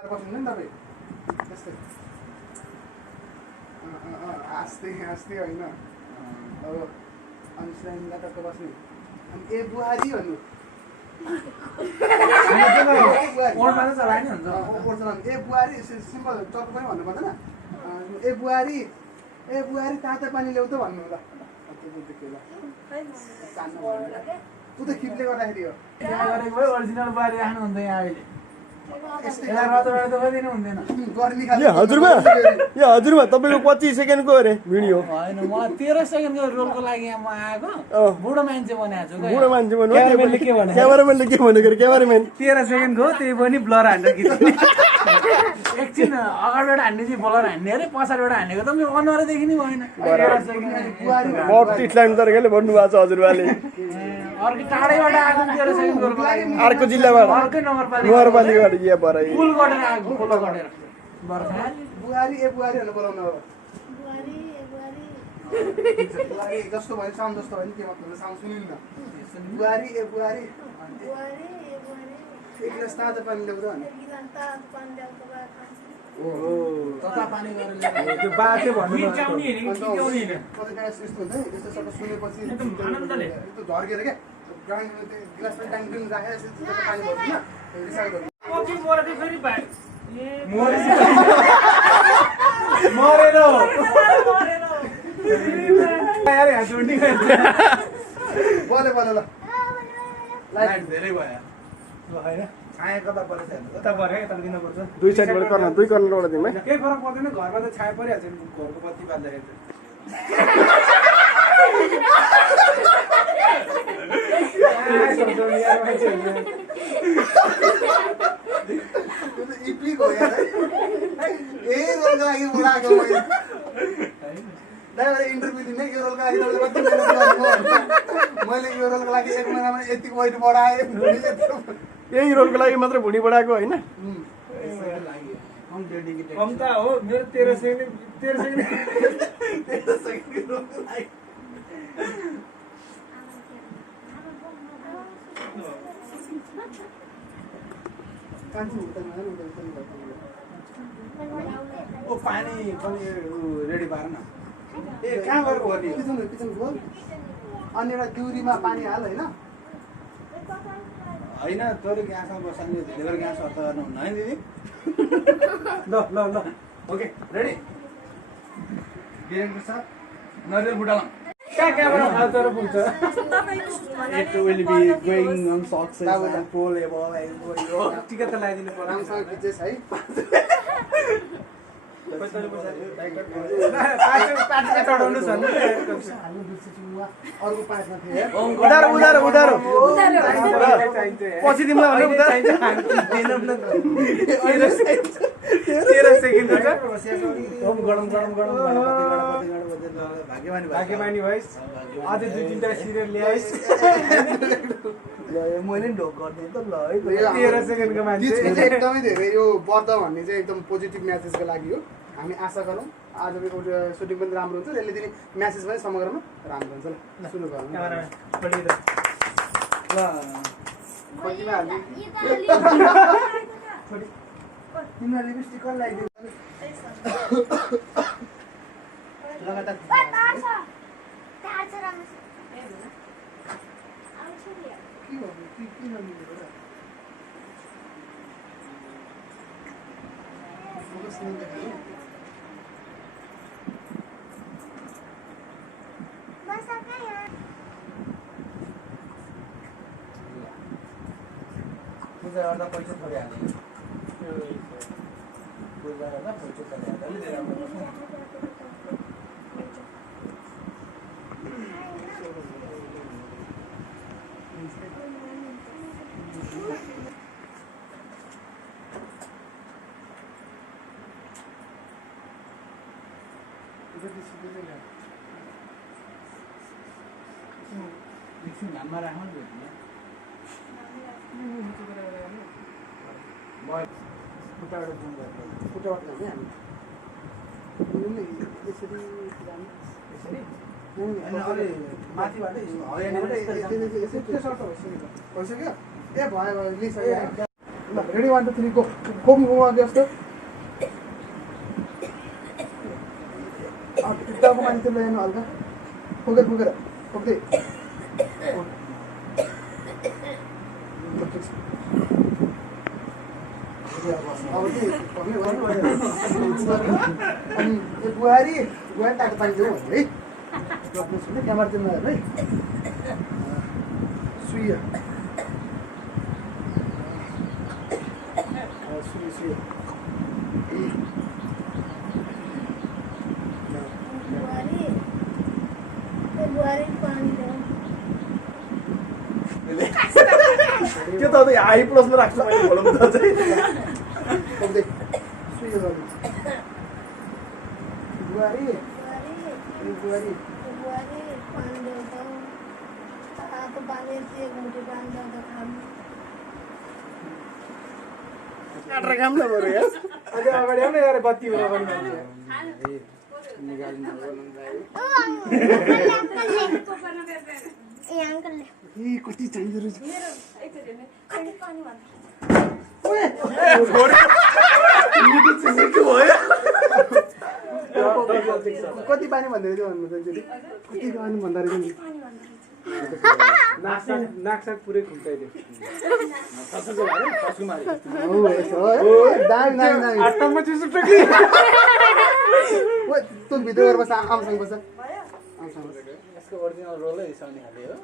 बस्नुहुन्न नि तपाईँ त्यस्तै आस्ते आस्ते होइन अब अनि सुनाइला टक्क बस्ने अनि ए बुहारी भन्नु ए बुहारी सिम्पल चप्पु पनि भन्नु पर्दैन ए बुहारी तातो पानी ल्याउ त भन्नु ल ऊ त खिपले गर्दाखेरि हो ओरिजिनल बुहारी राख्नु हुन्छ यहाँ अहिले हजुरमा तपाईँको 25 सेकेन्डको अरे भिडियो होइन म 13 सेकेन्डको रोलको लागि यहाँ म आएको बुढो मान्छे बनाएको छु बुढो मान्छे भन्नु क्यामेराम्यानले के भने क्यामेराम्यानले के भनेको क्यामेराम्यान 13 सेकेन्डको त्यही पनि ब्लर हान्ने खिच्ने एकछिन अगाडिबाट हान्ने चाहिँ ब्लर हान्ने अरे पछाडिबाट हानेको त मेरो अनुहारै देखिने भएन 13 सेकेन्ड 32 लाइन तरिकाले भन्नुभएको छ हजुरबाले अर्को टाढैबाट आएको 13 सेकेन्ड रोलको लागि अर्को जिल्लाबाट अर्कै नगरपालिकाबाट यहाँ पराई पुल गरेर आएको फलो गरेर बर्खाली बुहारी ए बुहारी भनेर बोलाउनु अब बुहारी जस्तो भयो साउन्ड जस्तो भयो नि के मतलब साउन्ड सुनिनु न बुहारी ए बुहारी एक गिलास तातो पानी ल्याउँदा भने तता पानी गरेर त्यो बाटे भन्नु कति बेला यस्तो हुन्छ नि त्यस्तो सबै सुनेपछि यस्तो झर्केर क्या गिलास पनि टाइम राखेर पानी भर्दैन बोले बोले ल लाइट धेरै भयो होइन छाया कता परेछ यता पऱ्यो यता दिनुपर्छ दुई साइडबाट कर्नर दुई कर्नरबाट दिउँ है केही फरक पर्दैन घरमा त छाया परिहाल्छ नि घरको बत्ती बाल्दाखेरि इप्लिक हो यार यही रोलको लागि बोलाएको मैले इन्टरभ्यू दिने यो रोलको लागि तपाईँले कति मिहिनेत गर्नुभयो मैले यो रोलको लागि 1 महिनामा यतिको वेट बढाएँ यही रोलको लागि मात्र भुँडी बढाएको होइन कम त हो मेरो 13 सेकेन्ड ओ पानी पनि रेडी पार न ए कहाँ गएर गर्ने किचन खोल अनि एउटा दिउरीमा पानी हाल होइन होइन तैँले ग्यासमा बसाल्ने धेरै ग्यास अर्थ गर्नुहुन्न है दिदी ल ओके रेडी बिरेनको साथ नरियल बुटाला कहाँबाट फाल्छ र पुग्छ It will be going on success and pull above and ticket त लगाइदिनु पर्यो राम्रोसँग खिचेस् है चढाउनु छ अर्को पाँचमा थियो उधारो पछि तिमीलाई भने 13 सेकेन्ड भाग्यमानी भइस् अझै 2-3टा सिरियल ल्याइस् मैले ढोक गर्ने त ल है 13 सेकेन्डको मान्छे एकदमै धेरै यो बढ्द भन्ने चाहिँ एकदम पोजिटिभ म्यासेजको लागि हो हामी आशा गरौँ आजको सुटिङ पनि राम्रो हुन्छ यसले दिने म्यासेज पनि समग्रमा राम्रो हुन्छ ल सुरु गरौँ ल कतिमा हाल्ने तिमीलाई लिपस्टिक कसले लगाइदिनु लगातार पूजा गर्दा पैसा थोरै हाल्ने पूजा गर्दा पैसा थोरै हाल्दा अलि धेरै राम्रो गर्छ घाममा राख्नु नि खुट्टाबाट जुन गर्छ खुट्टाबाट जाने हामी यसरी अलि माथिबाटै भइसक्यो ए भयो लिइसक्यो ल रेडी 1 2 3 गो घुम अघि जस्तो भित्रको पानी चाहिँ ल्याउनु हल्का फुकेर फुक्दै अब चाहिँ अनि यो बुहारी ताको पानी दिउँ है क्यामेरा चाहिँ नहेर्नु है सुइया सुइया त्यो त हाई प्लसमा राख्छु मैले भोलौँ त चाहिँ सुइया बुहारी बुहारी काटेर काम न बरु यार अझै अगाडि आउनु यार बत्ती उडाउनु कति चाहिँदो रहेछ कति पानी भन्दै रहेछ भन्नु त कति पानी भन्दा रहेछ नि नाक्सा पुरै खुम्चाइदियो आत्तामा चिसो टोक्ली तँ भित्र गएर बस्छ आमसँग बस्छ यसको ओरिजिनल रोलै हिसाउने खाले हो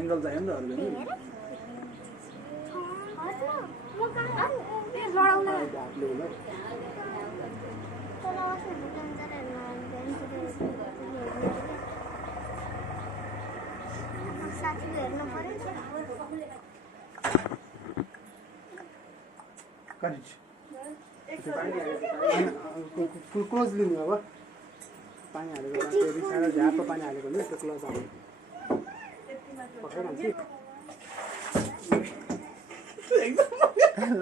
एङ्गल चाहियो नि त अरू क्लोज लिनु अब पानी हालेको रिसाएर झापा पानी हालेको भने त्यो क्लोज हाल्नु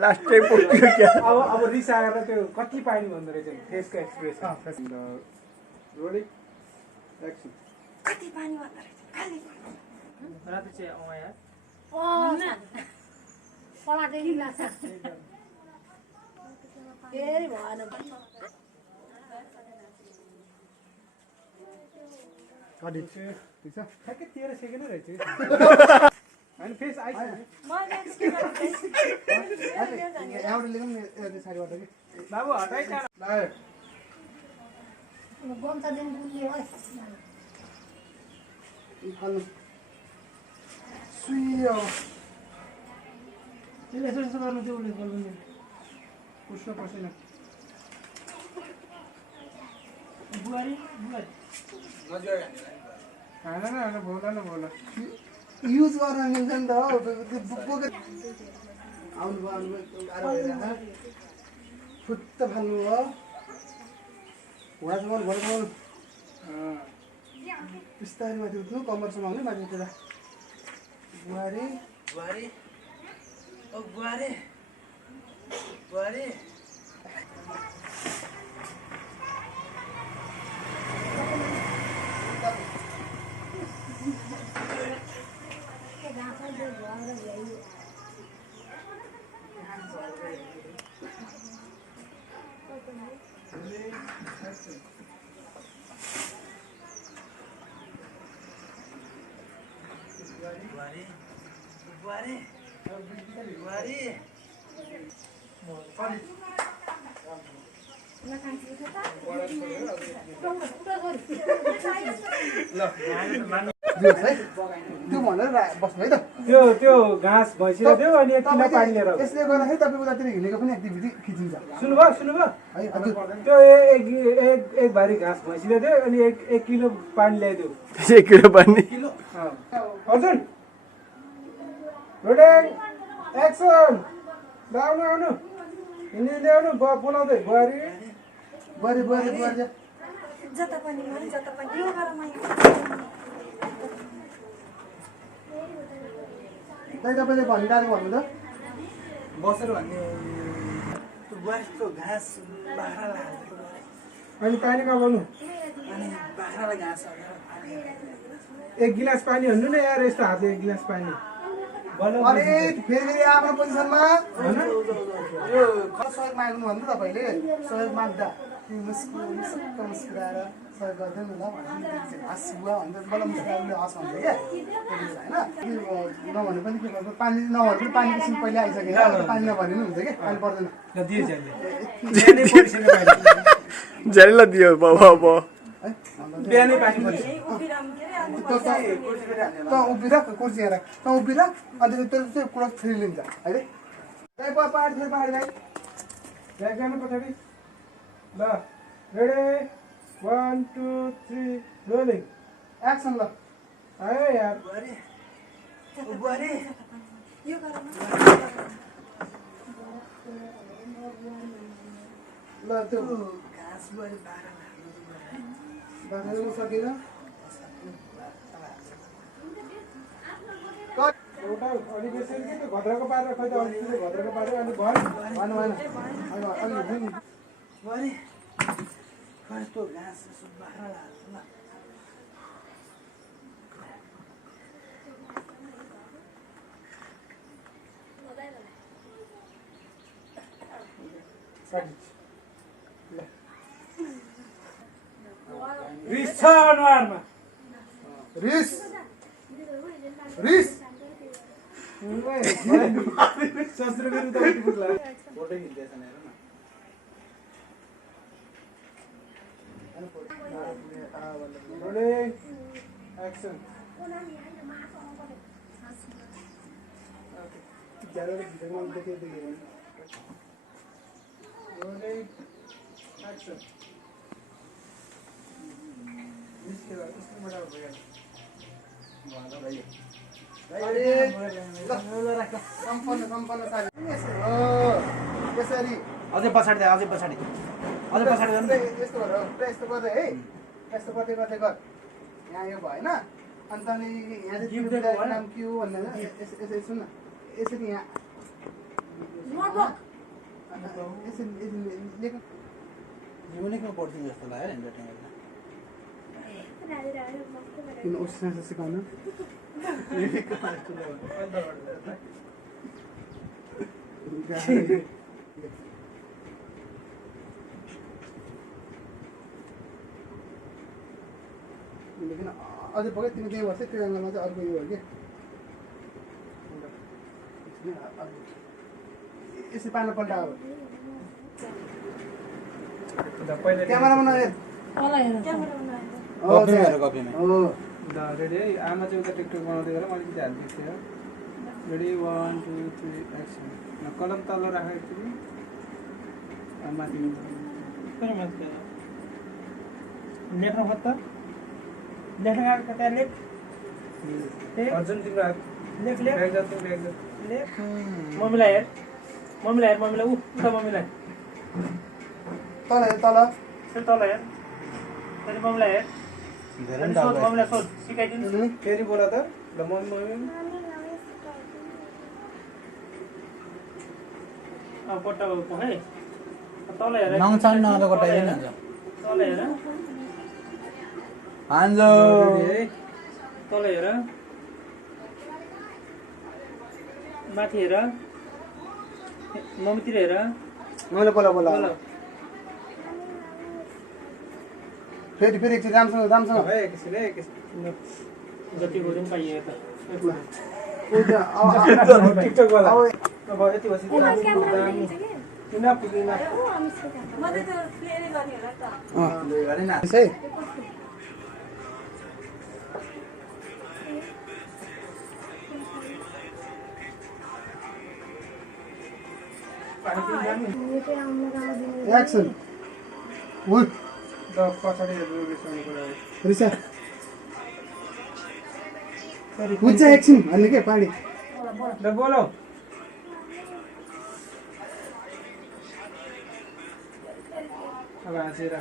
लास्ट टाइम पुग्यो क्या अब रिस आएर त्यो कति पानी भन्दो रहेछ फेसको एक्सप्रेसन रोली एक्सन कति पानी भन्दो रहेछ राति चाहिँ आउँ यार पलाटेली लाग्छ फेरि भएन ठिक छ ठ्याक्कै 13 सेकेन्ड रहेछ होइन फेस आइसक्यो यहाँबाट लिनु नि साइडबाट कि बाबु हटाइ फाल्नु सुइयो यसो यसो गर्नु चाहिँ उसले बोल्नु पुस्नु पर्दैन बुहारी खाना बोला युज गर्न मिल्छ नि त हौ बोकेर आउनुभयो फुत्त फाल्नु हो घोडासम्म घोडासम्म बिस्तारै माथि उठ्नु कम्मरसम्म आउने माथितिर बुहारी बुहारी ओ बुहारी बुहारी बुहारी बुहारी बुहारी त्यो भनेर बस्नु है त त्यो घाँस भैँसीलाई देऊ अनि एक किलो पानी लिएर आऊ। यसले गर्दाखेरि तपाईँको उतातिर हिँडेको पनि एक्टिभिटी खिचिन्छ सुन्नुभयो है हजुर त्यो एक भारी घाँस भैँसीलाई देऊ अनि एक किलो पानी ल्याइदेऊ 1 किलो पानी अर्जुन रोडिङ एक्सन आउनु आउनु हिँड्दै आउनु बोलाउँदै बुहारी बुहारी बुहारी बुहारी जता पनि यो गरममा दाइ तपाईँले भनिरहेको भन्नु त बसेर भन्ने त्यो बुहारीको घाँस बाख्रालाई हाल्छ अनि पानी कमाउनु अनि बाख्रालाई घाँस हालेर एक गिलास पानी भन्नु न यार यस्तो हातले एक गिलास पानी अरे फेरि आफ्नो पोजिसनमा यो सहयोग माग्नु भन्नु तपाईँले सहयोग माग्दा मुस्कुराएर सहयोग गर्दैन ल भन्नु हस् बुवा भन्दा बल्ल मुस्कुराएर हस् भन्छ क्या होइन नभने पनि के भन्छ पानी नभने पनि पानी किसिम पहिला आइसक्यो पानी नभने पनि हुन्छ कि पानी पर्दैन झ्यालीलाई दियो बाबा बिहानै पानी पर्छ त उभिर कुर्सी हेर त उभिर अन्त त्यो कुरा फेरि लिन्छ है पहाड फेरि पहाड भाइ ब्याग जानु पछाडि ल रेडी 1 2 3 रोलिङ एक्सन ल आयो यार यो गरम ल त्यो घाँसबाट बाह्र बाख्रा सकेन एउटा अलिक यसरी के घद्रको पारेर खोइ त अलिकति घद्रको पारेर अनि भएन भएन भएन अलि हुन्छ नि बुहारी कस्तो घाँस यसो बाह्र हाल्छ ल रिस छ अनुहारमा रिस रिस शस्त्र गरी त उति पुग्ला फोटो खिच्दैछ नि हेर न रोलिङ एक्सन ज्यादा भिडियोमा देखे रोलिङ एक्सन निस्केर स्क्रिनबाट भयो सम्पन्न त्यसरी अझै पछाडि अझै पछाडि जानु यस्तो गर यस्तो गर्दै है यस्तो गर्दै गर्दै गर यहाँ यो भएन अन्त अनि यहाँ चाहिँ नाम के हो भन्ने यसरी सुन न यसरी यहाँ यसरी लेख युनिकमा पढ्छौँ जस्तो लाग्यो नि किन उसँग सिकाउनु लेकिन अझै पक्कै तिमी त्यही बस्छ त्यो एङ्गलमा चाहिँ अर्को यो हो कि यसरी पार्न पल्टायो क्यामेरामा नहेर रेडी है आमा चाहिँ उता टिकटक बनाउँदै गरेर मैले चाहिँ हालिदिएको थिएँ रेडी 1 2 3 एक्सन कलम तल राखेर एकचोटि माथि लेख्नु खोज्छ लेख्न कता लेख अर्जुन तिम्रो हात लेख लेख ब्याग जाऊ ब्याग जाऊ लेख मम्मीलाई हेर मम्मीलाई उता मम्मीलाई तल हेर तल तल हेर त्यहाँदेखि मम्मीलाई हेर अनि सोध मम्मीलाई सोध सिकाइदिनु फेरि बोला त ल मम्मी पट्टा है तल हेर तल हेर हान्जो तल हेर माथि हेर मम्मीतिर हेर मैले बोला बोला बोल फेरि एकछिन राम्रोसँग है एकछिन जति भोजन पाइयो त टिकटक वाला अब अब यति बसी किन पुगिन म त त्यो प्ले गर्ने होला त है एक्सन उठ द पछाडि हेर्नु रिसाउनु पर्यो रिसा हुन्छ एकछिन भन्ने के पानी ल बोलो अब हाँसेर ल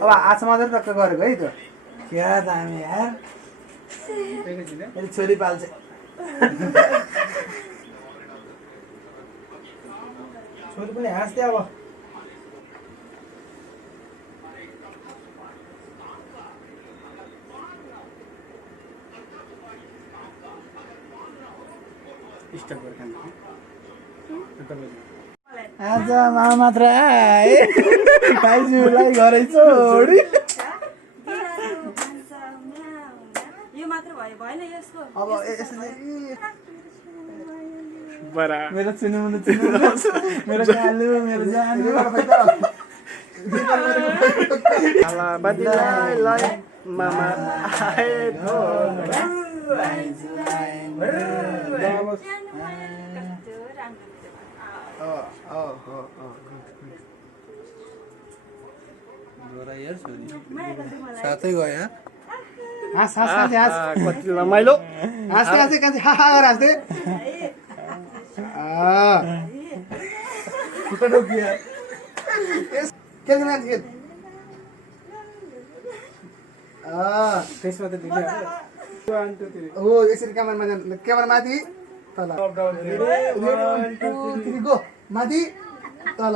अब हात समातेर टक्क गरेको है त्यो क्या दामी यार एकैछिन है मेरो छोरी पाल्छ छोरी पनि हाँस्दै अब स्टप गरेर खानु आज मात्र आए भाइज्यूलाई घरै छोडी बिरालो भन्छ म्याउ। यो मात्र भयो भएन यसको अब यसले बरा मेरो चिनुमुनु मेरो कालु मेरो जानु आला बदिलाई लाई मामा आए धो कस्तो राम्रो माया गर्दै मलाई। साथै गयो हाँस हाँस कान्छी हाँस कति रमाइलो हाँस्दै हाँस्दै कान्छी हा हा गरेर हाँस्दै खेल मान्छे खेल फेसमा त देखिहाल्छ 1 2 3 हो यसरी क्यामेरा माथि तल 1 2 3 गो माथि तल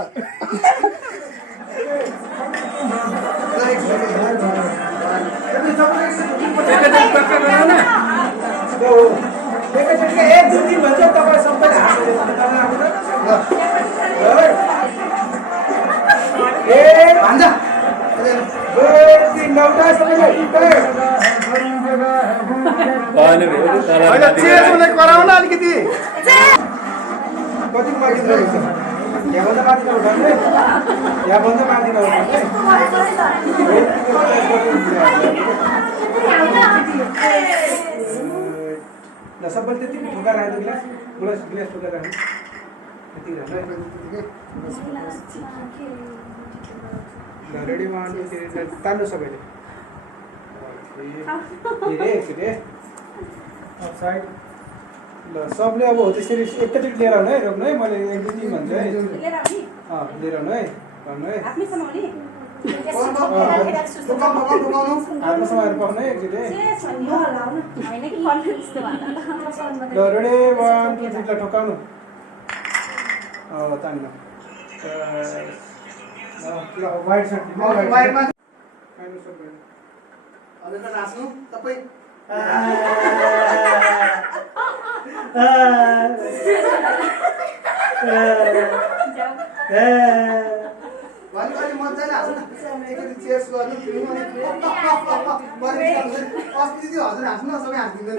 एकैचोटिका 1 2 3 भन्छ तपाईँ सबैले हातले भान्जा 2 3 नौटा सबैलाई होइन चेन्ज हुने गराउन अलिकति कति माथि रहेछ यहाँभन्दा माथि नउठाउने यहाँभन्दा माथि नउठाउने ल सबैले त्यति ठोका राख्नु गिलास ठोका राख्नु यति राख्नु ल रेडी 1 2 3 तान्नु सबैले साइड ल सबले अब हो त्यसरी एकैचोटि लिएर आउनु है रोक्नु है मैले 1 2 3 भन्छु है लिएर आउने लिएर आउनु है भन्नु है आफ्नै समाउने हातमा समाएर पक्नु है एकचोटि है होइन कि कन्फिडेन्स जस्तो भन्दा ल रेडी 1 2 3 ल ठोकाउनु तान्नु ल वाइड सर्ट वाइडमा खानु सबै अलिकति नाच्नु तपाईँ अलिकति मजाले हाँस्नु न एकचोटि चेयर्स गर्नु अस्ति त्यो हजुर हाँस्नु न सबै हाँसिदिँदैन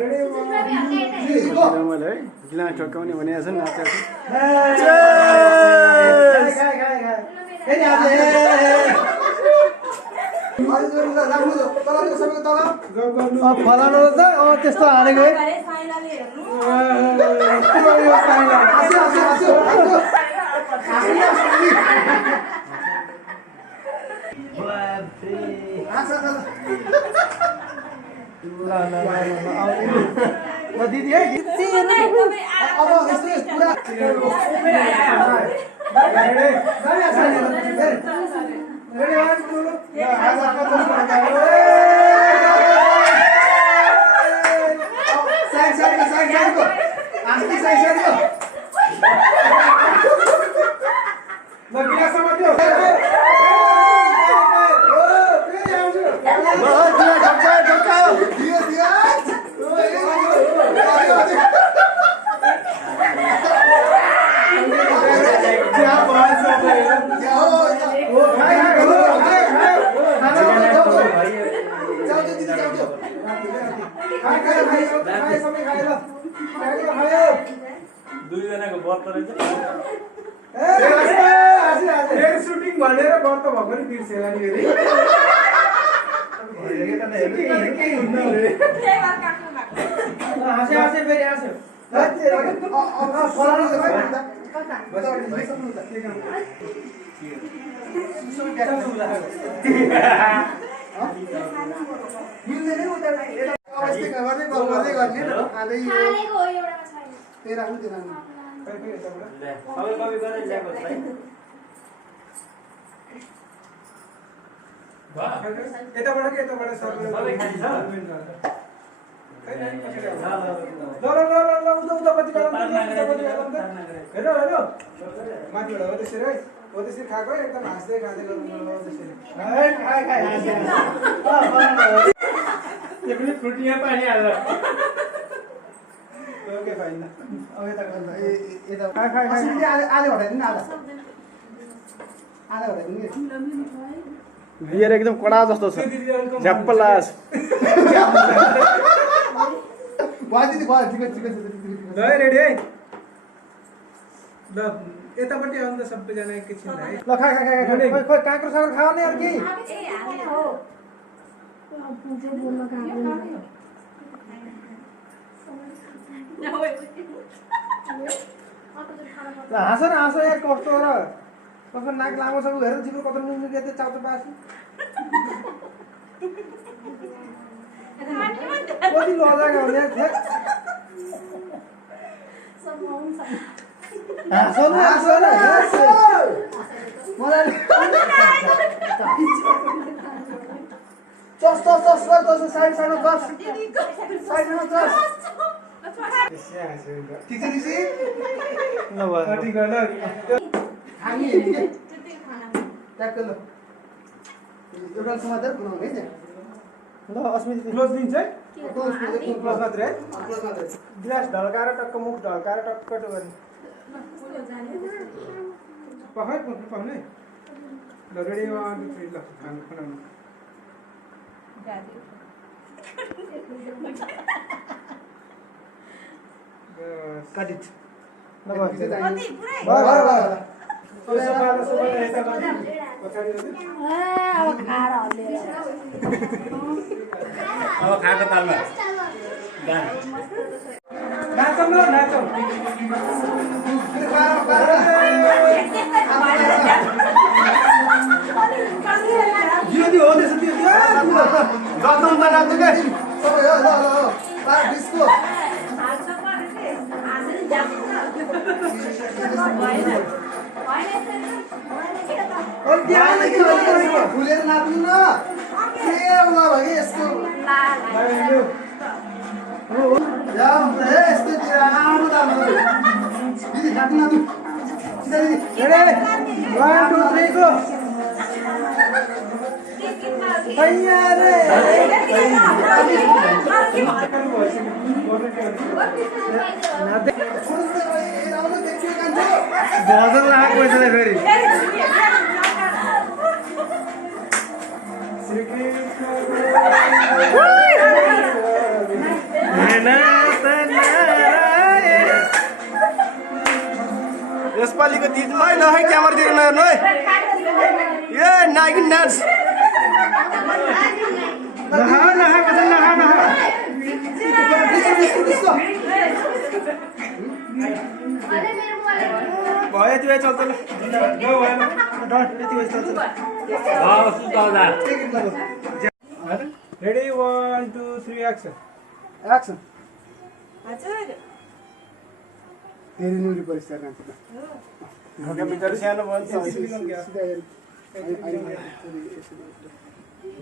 रेडी 1 रमाइलो है गिलास ठोक्काउने भने छ नाचेको फलानु त त्यस्तो हानेको है फाइनली हेर्नु दिदी है दुईजनाको व्रत रहेछ सुटिङ भनेर व्रत भएको नि बिर्सेला नि सबै कपी गरेर ल्याएको यताबाट कि यताबाट सबै खान्छ खै नानी पछाडि आऊ। ल उता पति गरम हेर माथिबाट हो त्यसरी है हो त्यसरी खाएको एकदम हाँस्दै खाँदै गर्नु त्यसरी त्यो पनि फ्रुटिया पानी हाल्छ ओके फाइन अब यता गर्नु यता खा खा खा अस्ति आधा घटाइदिनु आधा घटाइदिनु कि बियर एकदम कडा जस्तो छ झ्याप्प लास भयो दिदी भयो ठिकै ल रेडी है ल यतापट्टि आउनु त सबैजना एकैछिन है ल खा खा खा खा खोइ काँक्रो साक्रो खाऊ नि अरू केही ल हाँस न हाँस यार कस्तो र कस्तो नाक लामो छ हेर जिब्रो कस्तो नुनु के चाउचाउ बासी कति लजाको हो यार ल अस्मिता क्लोज दिन्छ है क्लोज मात्रै है गिलास ढल्काएर टक्क मुख ढल्काएर टक्क गर्ने पखाइ पाउने ल रेडी 1 2 3 ल खानु बनाउनु काटिट ल बस अब खाएको तालमा नाचौँ ल नाचौँ दियो दियो हो त्यसो दियो गौतम त नाच्नु क्या सबै हो ल ल पारा डिस्को फुलेर नाच्नु न के होला भाइ यस्तो यस्तो आउनु त दिदी नाच्नु नाच्नु रेडी 1 2 3 गो तयार भजन लागेको पैसा फेरि यसपालिको तिज है न है क्यामेरातिर नहेर्नु है ए नागिन डान्स भयो यति बेला चल्छ ल यति बेला चल्छ रेडी 1 2 3 एक्सन एक्सन फेरि न्युरी परिष्कार नाच्नु भित्र सानो भन्छ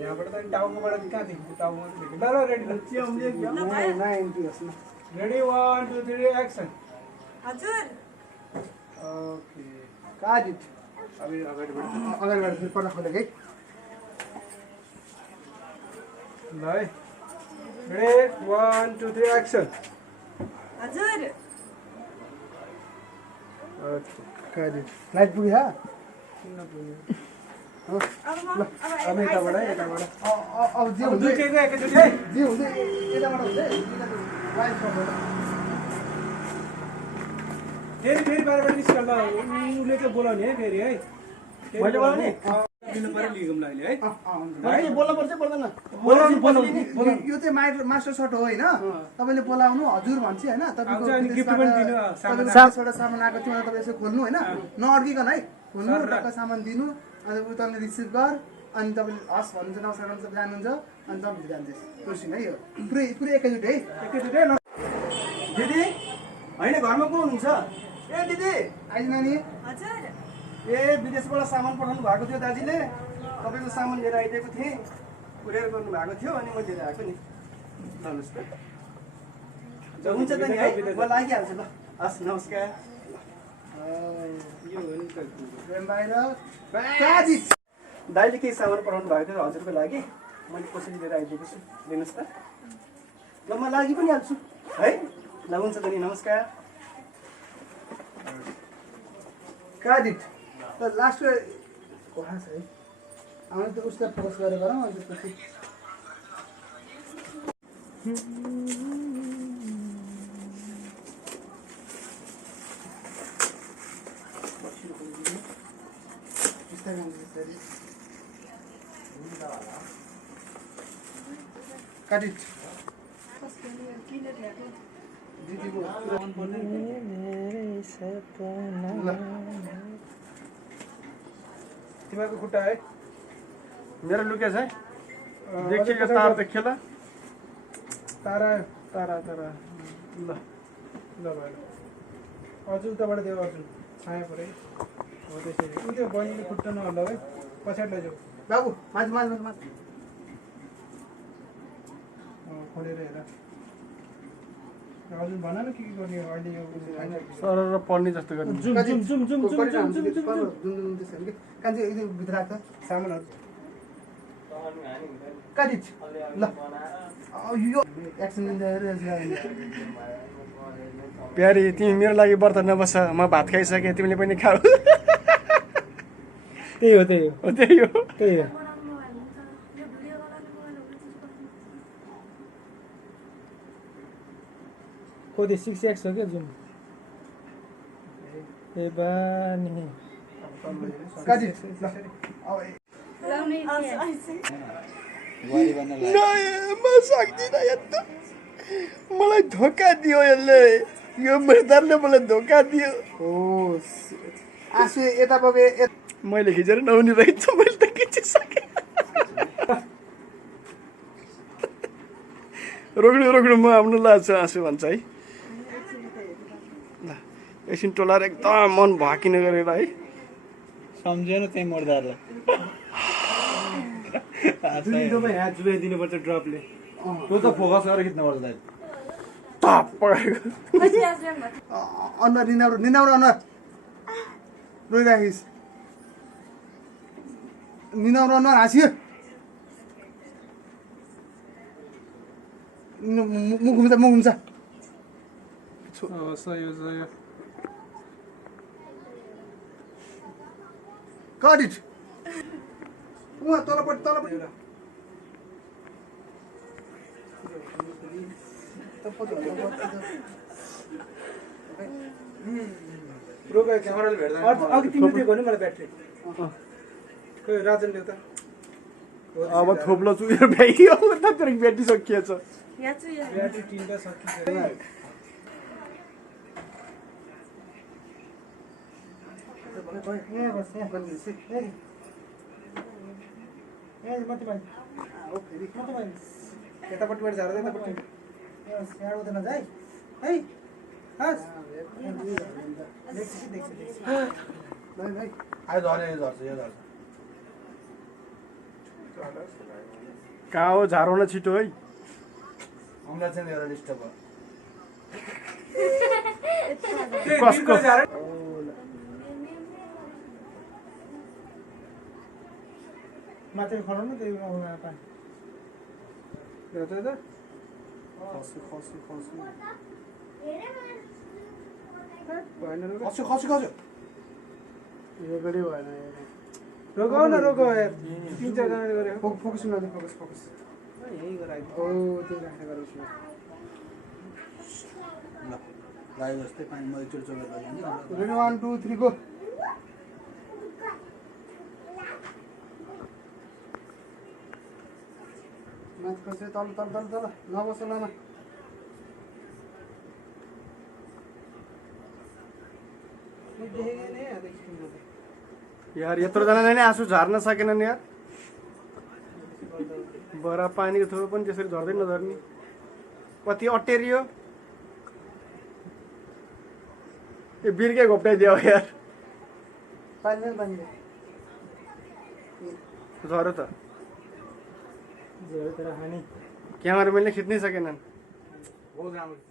यहाँबाट त टाउकोबाट कहाँ देखिन्छ टाउको ल रेडी रेडी 1 2 3 एक्सन ओके काटिट अगाडिबाट फेरि पर्दा खोलेको है ल है रेडी 1 2 3 एक्सन काटिट लाइट पुग्यो हा अब यताबाट है यताबाट अब जे हुन्छ दुईटैको एकैचोटि है जे हुन्छ यताबाट हुन्छ फेरि बाहिरबाट निस्कल त उसले चाहिँ बोलाउने है फेरि है मैले बोलाउने दिनु पर्यो लिगमलाई अहिले है मैले बोल्नु पर्छ पर्दैन यो चाहिँ मास्टर सर्ट हो होइन तपाईँले बोलाउनु हजुर भन्छ होइन अनि गिफ्ट पनि दिनु तपाईँको सामान आएको थियो तपाईँ यसो खोल्नु होइन नअड्किकन है खोल्नु टक्क सामान दिनु अनि उताले रिसिभ गर अनि तपाईँले हस् भन्नुहुन्छ नमस्कार गर्नुहुन्छ जानुहुन्छ अनि तपाईँ जान्छ कोसिङ है यो पुरै एकैचोटि है एकैचोटि है दिदी होइन घरमा को हुनुहुन्छ ए दिदी आइज नानी ए विदेशबाट सामान पठाउनु भएको थियो दाजुले तपाईँको सामान लिएर आइदिएको थिएँ कुरियर गर्नु भएको थियो अनि म लिएर आएको नि लानुहोस् त हुन्छ त नि है म लागिहाल्छु ल हस् नमस्कार यो हो नि त प्रेम बाहिर काजी दाइले केही सामान पठाउनु भएको थियो हजुरको लागि मैले कसरी लिएर आइदिएको छु लिनुहोस् त ल म लागि पनि हाल्छु है ल हुन्छ त नि नमस्कार काजी त लास्ट कहाँ छ है आउने त उसलाई फोकस गरेर गरौँ अनि त्यसपछि काटिट दिदीको तिमीहरूको खुट्टा है मेरो लुकेछ है देखियो यो तार देखियो ल तारा तारा तारा ल ल भयो अर्जुन उताबाट देऊ अर्जुन छाया पऱ्यो है हो त्यसरी उ त्यो बहिनीले खुट्टा नहल्ला है पछाडि लैजाऊ बाबु माथि माथि माथि माथि खोलेर हेर अर्जुन भन न के गर्ने हो अहिले यो सर पढ्ने जस्तो गर्नु जुम जुम जुम जुम जुम जुम जुम जुम कान्छे यो भित्र राख्छ सामानहरू काटिट ल यो एक्सन प्यारी तिमी मेरो लागि व्रत नबस म भात खाइसकेँ तिमीले पनि खाऊ त्यही हो त्यही हो त्यही हो त्यही हो कति 6x हो क्या जुम ए बानी काटिट ल म सक्दिनँ यस्तो मलाई धोका दियो यसले यो मर्दारले मलाई धोका दियो ओ आँसु यता बगे मैले खिचेर नहुने रहेछ मैले त खिचिसकेँ रोक्नु रोक्नु म आफ्नो लाग्छ आँसु भन्छ है ल एकछिन टोलाएर एकदम मन भाकिन गरेर है सम्झेन त्यही मर्दारलाई यहाँ जुगाइदिनुपर्छ ड्रपले त्यो त फोकस गरेर खिच्नुपर्छ दाइ टप पकाएको अनुहार निनाउरो निनाउरो अनुहार रोइराखिस् निनाउरो अनुहार हाँसियो मुख घुम्छ मुख घुम्छ सही हो सही हो काटिट उहाँ तलपट्टि तलपट्टि क्यामेराले भेट्दा अघि तिमीले दिएको नि मलाई ब्याट्री खोइ राजन ल्याउ त अब थोप्लो चुकेर भ्याइयो तर ब्याट्री सकिएछ ब्याट्री तिनवटा सकिसक्यो यतापट्टिबाट झार्दै यतापट्टि हुँदैन है है हस् कहाँ हो झारो न छिटो है कसको माथि खडाउनु त्यही पानी रोकाउ न रोकाउ 3-4 जनाले गरे फोकस न फोकस फोकस यही गराइदियो ओ त्यो राख्ने गरोस् ल गाई जस्तै पानी म एकचोटि चोकेर लगिहाल्ने 1 2 3 गो माथि खसे तल तल तल तल नबस नमा यार यत्रो जनाले नै आँसु झार्न सकेनन् यार बरा पानीको थोपो पनि त्यसरी झर्दै नझर्ने कति अटेरियो यो बिर्कै घोप्टाइदियो यार पानी झऱ्यो त तर हानि क्यामेराम्यानले खिच्नै सकेनन् बहुत राम्रो